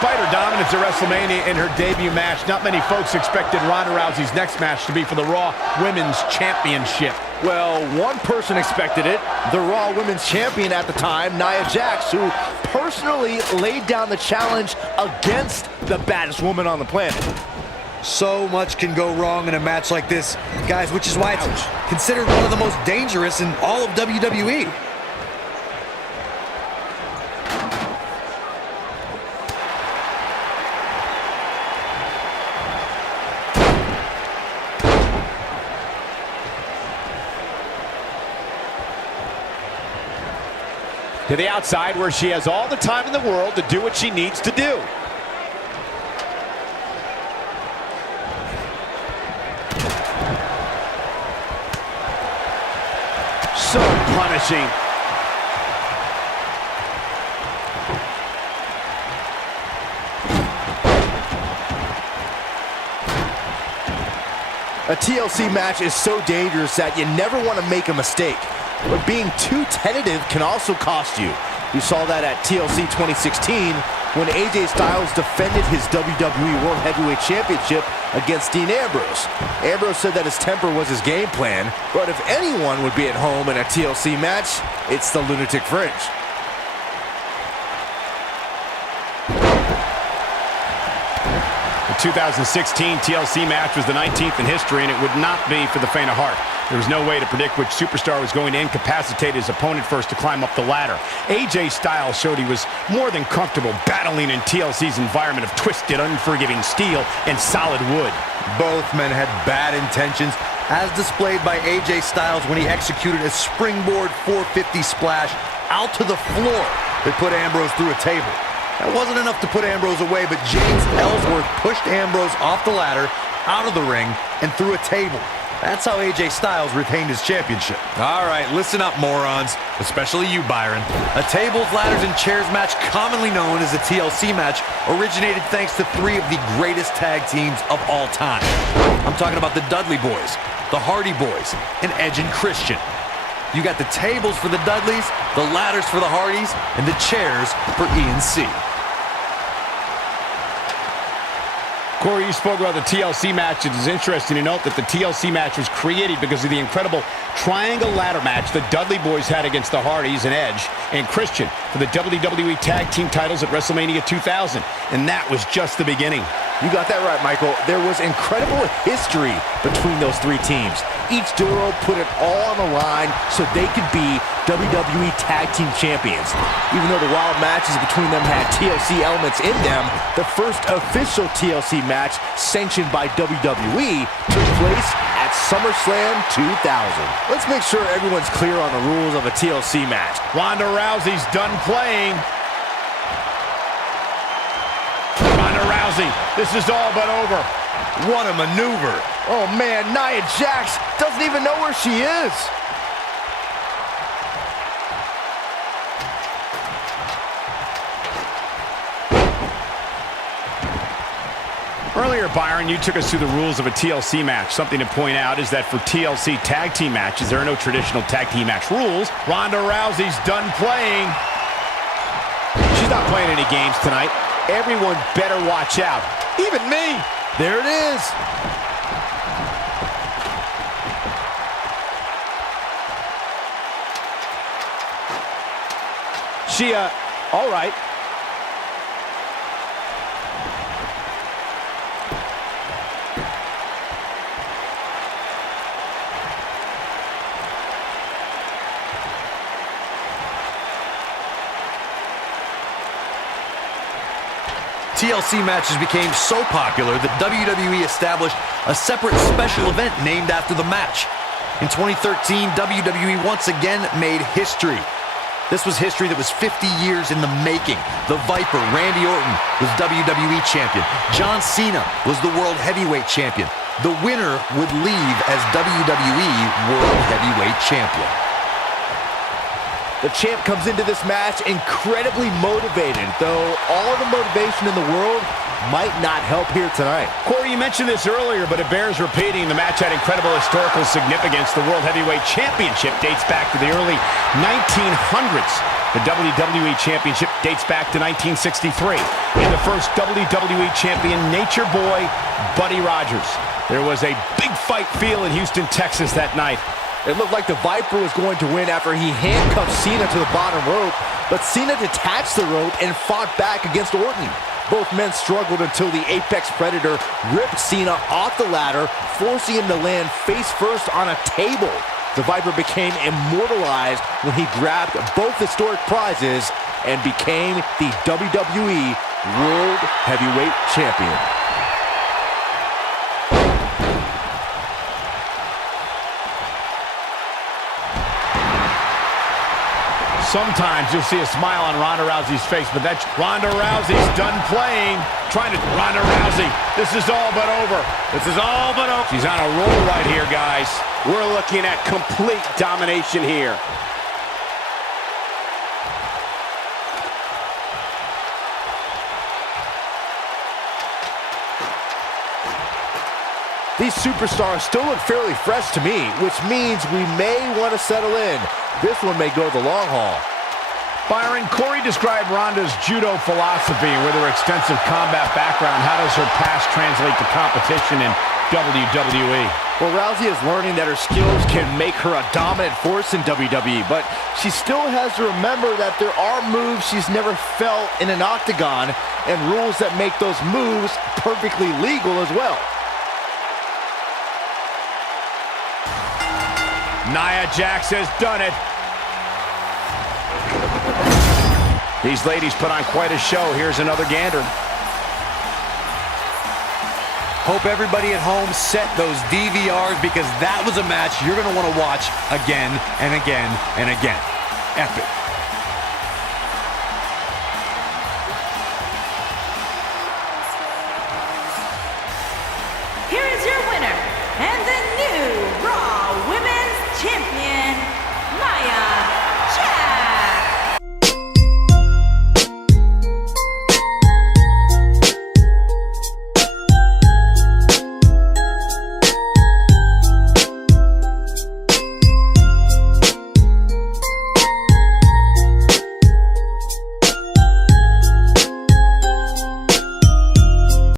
Despite her dominance at WrestleMania in her debut match, not many folks expected Ronda Rousey's next match to be for the Raw Women's Championship. Well, one person expected it, the Raw Women's Champion at the time, Nia Jax, who personally laid down the challenge against the baddest woman on the planet. So much can go wrong in a match like this, guys, which is why it's considered one of the most dangerous in all of WWE. To the outside, where she has all the time in the world to do what she needs to do. So punishing. A TLC match is so dangerous that you never want to make a mistake. But being too tentative can also cost you. We saw that at TLC 2016 when AJ Styles defended his WWE World Heavyweight Championship against Dean Ambrose. Ambrose said that his temper was his game plan, but if anyone would be at home in a TLC match, it's the Lunatic Fringe. The 2016 TLC match was the 19th in history, and it would not be for the faint of heart. There was no way to predict which superstar was going to incapacitate his opponent first to climb up the ladder. AJ Styles showed he was more than comfortable battling in TLC's environment of twisted, unforgiving steel and solid wood. Both men had bad intentions, as displayed by AJ Styles when he executed a springboard 450 splash out to the floor that put Ambrose through a table. That wasn't enough to put Ambrose away, but James Ellsworth pushed Ambrose off the ladder, out of the ring, and through a table. That's how AJ Styles retained his championship. All right, listen up, morons. Especially you, Byron. A tables, ladders, and chairs match, commonly known as a TLC match, originated thanks to three of the greatest tag teams of all time. I'm talking about the Dudley Boys, the Hardy Boys, and Edge and Christian. You got the tables for the Dudleys, the ladders for the Hardys, and the chairs for E&C. Corey, you spoke about the TLC match. It is interesting to note that the TLC match was created because of the incredible triangle ladder match the Dudley Boys had against the Hardys and Edge and Christian for the WWE Tag Team titles at WrestleMania 2000. And that was just the beginning. You got that right, Michael. There was incredible history between those three teams. Each duo put it all on the line so they could be WWE Tag Team Champions. Even though the wild matches between them had TLC elements in them, the first official TLC match sanctioned by WWE took place at SummerSlam 2000. Let's make sure everyone's clear on the rules of a TLC match. Ronda Rousey's done playing. Ronda Rousey, this is all but over. What a maneuver. Oh man, Nia Jax doesn't even know where she is. Earlier, Byron, you took us through the rules of a TLC match. Something to point out is that for TLC tag team matches, there are no traditional tag team match rules. Ronda Rousey's done playing. She's not playing any games tonight. Everyone better watch out. Even me. There it is. All right. TLC matches became so popular that WWE established a separate special event named after the match. In 2013, WWE once again made history. This was history that was 50 years in the making. The Viper, Randy Orton, was WWE Champion. John Cena was the World Heavyweight Champion. The winner would leave as WWE World Heavyweight Champion. The champ comes into this match incredibly motivated, though all the motivation in the world might not help here tonight. Corey, you mentioned this earlier, but it bears repeating. The match had incredible historical significance. The World Heavyweight Championship dates back to the early 1900s. The WWE Championship dates back to 1963. And the first WWE Champion, Nature Boy, Buddy Rogers. There was a big fight feel in Houston, Texas that night. It looked like the Viper was going to win after he handcuffed Cena to the bottom rope, but Cena detached the rope and fought back against Orton. Both men struggled until the Apex Predator ripped Cena off the ladder, forcing him to land face first on a table. The Viper became immortalized when he grabbed both historic prizes and became the WWE World Heavyweight Champion. Sometimes you'll see a smile on Ronda Rousey's face, but that's Ronda Rousey's done playing. Ronda Rousey, this is all but over. This is all but over. She's on a roll right here, guys. We're looking at complete domination here. These superstars still look fairly fresh to me, which means we may want to settle in. This one may go the long haul. Byron, Corey described Ronda's judo philosophy, and with her extensive combat background, how does her past translate to competition in WWE? Well, Rousey is learning that her skills can make her a dominant force in WWE, but she still has to remember that there are moves she's never felt in an octagon, and rules that make those moves perfectly legal as well. Nia Jax has done it. These ladies put on quite a show. Here's another gander. Hope everybody at home set those DVRs, because that was a match you're going to want to watch again and again and again. Epic. Here is your winner, and the new